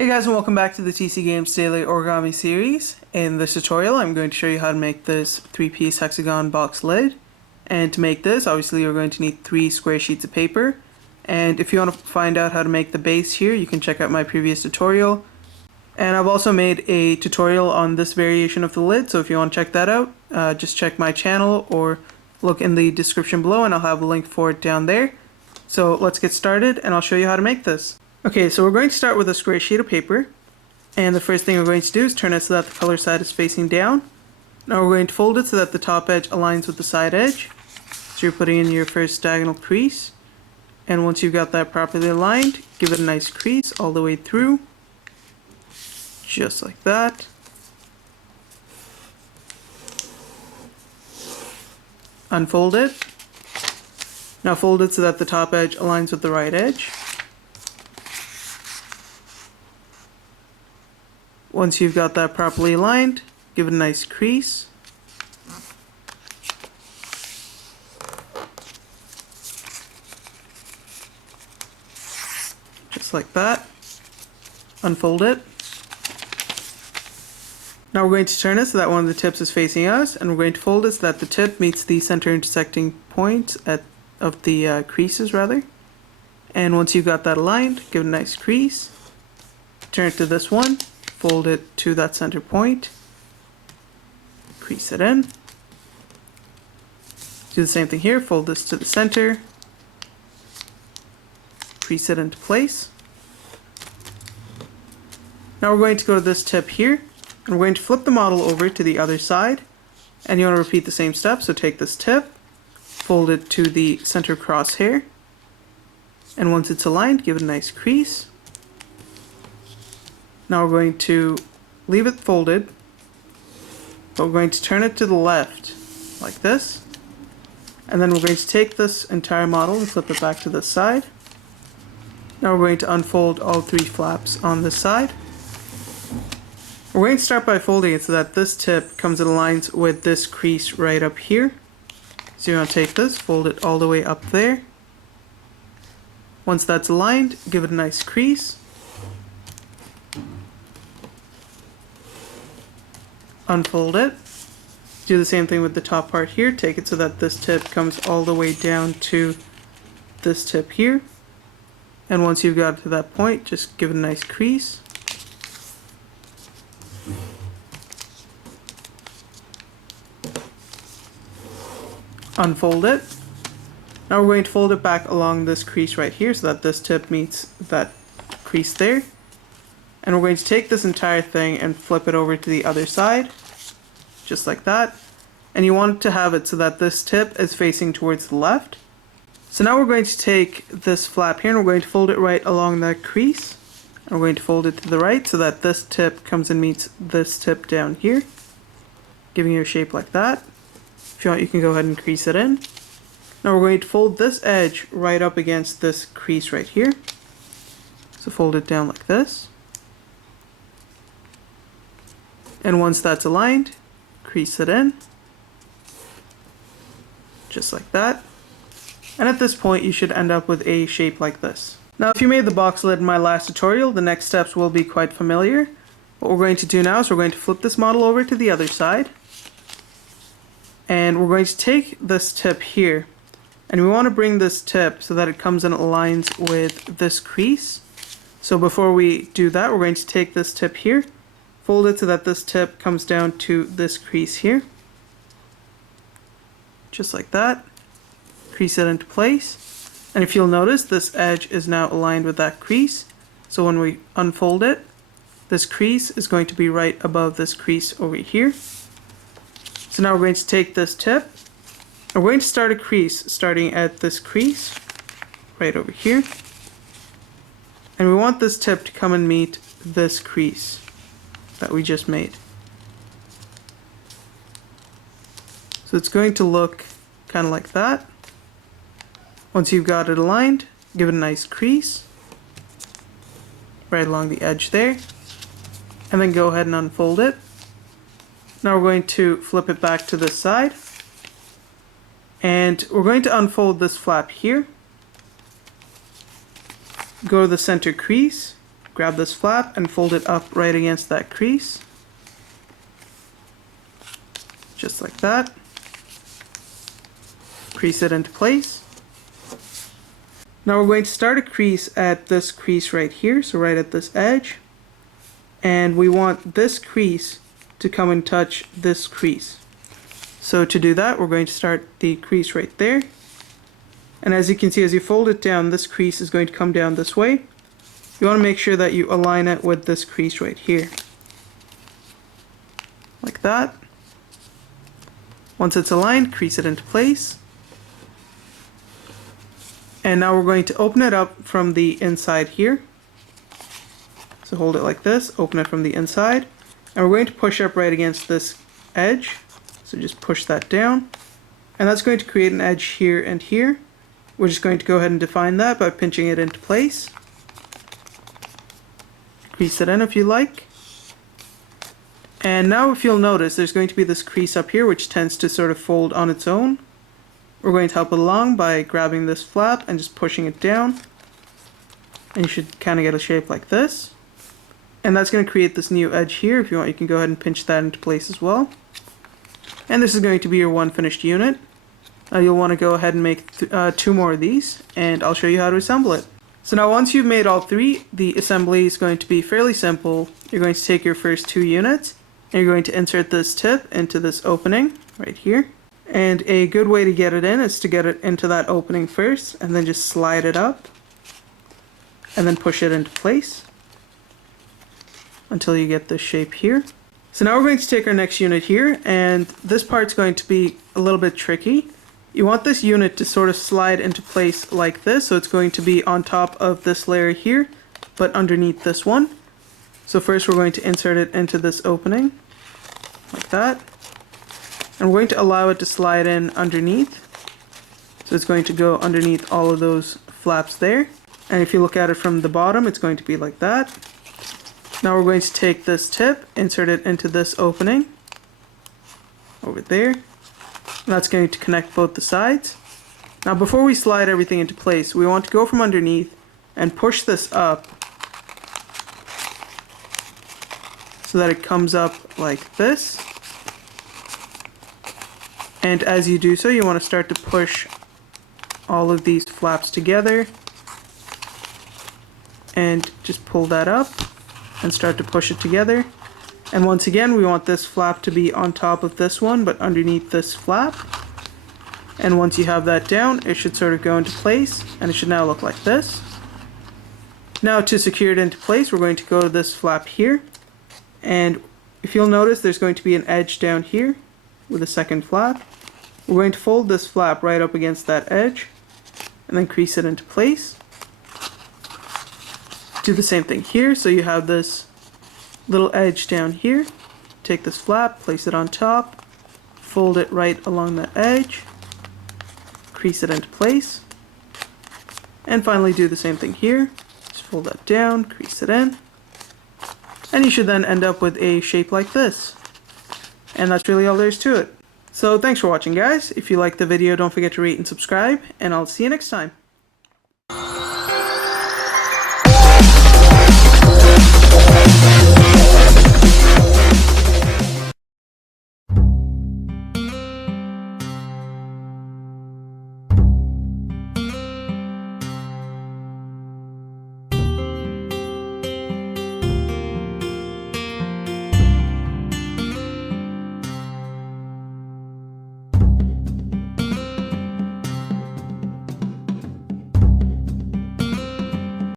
Hey guys, and welcome back to the TC Games Daily Origami series. In this tutorial I'm going to show you how to make this 3-piece hexagon box lid. And to make this, obviously you're going to need 3 square sheets of paper. And if you want to find out how to make the base here, you can check out my previous tutorial. And I've also made a tutorial on this variation of the lid, so if you want to check that out, just check my channel or look in the description below and I'll have a link for it down there. So let's get started and I'll show you how to make this. Okay, so we're going to start with a square sheet of paper, and the first thing we're going to do is turn it so that the color side is facing down. Now we're going to fold it so that the top edge aligns with the side edge. So you're putting in your first diagonal crease, and once you've got that properly aligned, give it a nice crease all the way through, just like that. Unfold it. Now fold it so that the top edge aligns with the right edge. Once you've got that properly aligned, give it a nice crease. Just like that. Unfold it. Now we're going to turn it so that one of the tips is facing us, and we're going to fold it so that the tip meets the center intersecting points of the creases rather. And once you've got that aligned, give it a nice crease. Turn it to this one. Fold it to that center point, crease it in. Do the same thing here, fold this to the center, crease it into place. Now we're going to go to this tip here, and we're going to flip the model over to the other side, and you want to repeat the same step. So take this tip, fold it to the center crosshair, and once it's aligned, give it a nice crease. Now we're going to leave it folded, but we're going to turn it to the left like this, and then we're going to take this entire model and flip it back to this side. Now we're going to unfold all 3 flaps on this side. We're going to start by folding it so that this tip comes and aligns with this crease right up here. So you're going to take this, fold it all the way up there. Once that's aligned, give it a nice crease. Unfold it. Do the same thing with the top part here. Take it so that this tip comes all the way down to this tip here. And once you've got to that point, just give it a nice crease. Unfold it. Now we're going to fold it back along this crease right here so that this tip meets that crease there. And we're going to take this entire thing and flip it over to the other side, just like that. And you want to have it so that this tip is facing towards the left. So now we're going to take this flap here and we're going to fold it right along that crease. And we're going to fold it to the right so that this tip comes and meets this tip down here, giving you a shape like that. If you want, you can go ahead and crease it in. Now we're going to fold this edge right up against this crease right here. So fold it down like this. And once that's aligned, crease it in, just like that. And at this point you should end up with a shape like this. Now if you made the box lid in my last tutorial, the next steps will be quite familiar. What we're going to do now is we're going to flip this model over to the other side. And we're going to take this tip here, and we want to bring this tip so that it comes and aligns with this crease. So before we do that, we're going to take this tip here, fold it so that this tip comes down to this crease here. Just like that. Crease it into place. And if you'll notice, this edge is now aligned with that crease. So when we unfold it, this crease is going to be right above this crease over here. So now we're going to take this tip. We're going to start a crease starting at this crease right over here. And we want this tip to come and meet this crease that we just made. So it's going to look kind of like that. Once you've got it aligned, give it a nice crease right along the edge there, and then go ahead and unfold it. Now we're going to flip it back to this side, and we're going to unfold this flap here, go to the center crease, grab this flap and fold it up right against that crease. Just like that. Crease it into place. Now we're going to start a crease at this crease right here, so right at this edge. And we want this crease to come and touch this crease. So to do that, we're going to start the crease right there. And as you can see, as you fold it down, this crease is going to come down this way. You want to make sure that you align it with this crease right here. Like that. Once it's aligned, crease it into place. And now we're going to open it up from the inside here. So hold it like this, open it from the inside. And we're going to push up right against this edge. So just push that down. And that's going to create an edge here and here. We're just going to go ahead and define that by pinching it into place. Crease it in if you like. And now if you'll notice, there's going to be this crease up here which tends to sort of fold on its own. We're going to help it along by grabbing this flap and just pushing it down. And you should kind of get a shape like this. And that's going to create this new edge here. If you want, you can go ahead and pinch that into place as well. And this is going to be your one finished unit. You'll want to go ahead and make 2 more of these, and I'll show you how to assemble it. So now once you've made all 3, the assembly is going to be fairly simple. You're going to take your first 2 units, and you're going to insert this tip into this opening right here. And a good way to get it in is to get it into that opening first, and then just slide it up, and then push it into place until you get this shape here. So now we're going to take our next unit here, and this part's going to be a little bit tricky. You want this unit to sort of slide into place like this, so it's going to be on top of this layer here, but underneath this one. So first we're going to insert it into this opening, like that. And we're going to allow it to slide in underneath. So it's going to go underneath all of those flaps there. And if you look at it from the bottom, it's going to be like that. Now we're going to take this tip, insert it into this opening over there. And that's going to connect both the sides. Now before we slide everything into place, we want to go from underneath and push this up so that it comes up like this. And as you do so, you want to start to push all of these flaps together and just pull that up and start to push it together. And once again, we want this flap to be on top of this one, but underneath this flap. And once you have that down, it should sort of go into place, and it should now look like this. Now to secure it into place, we're going to go to this flap here. And if you'll notice, there's going to be an edge down here with a second flap. We're going to fold this flap right up against that edge, and then crease it into place. Do the same thing here, so you have this little edge down here. Take this flap, place it on top, fold it right along the edge, crease it into place, and finally do the same thing here. Just fold that down, crease it in, and you should then end up with a shape like this. And that's really all there is to it. So thanks for watching, guys. If you liked the video, don't forget to rate and subscribe, and I'll see you next time.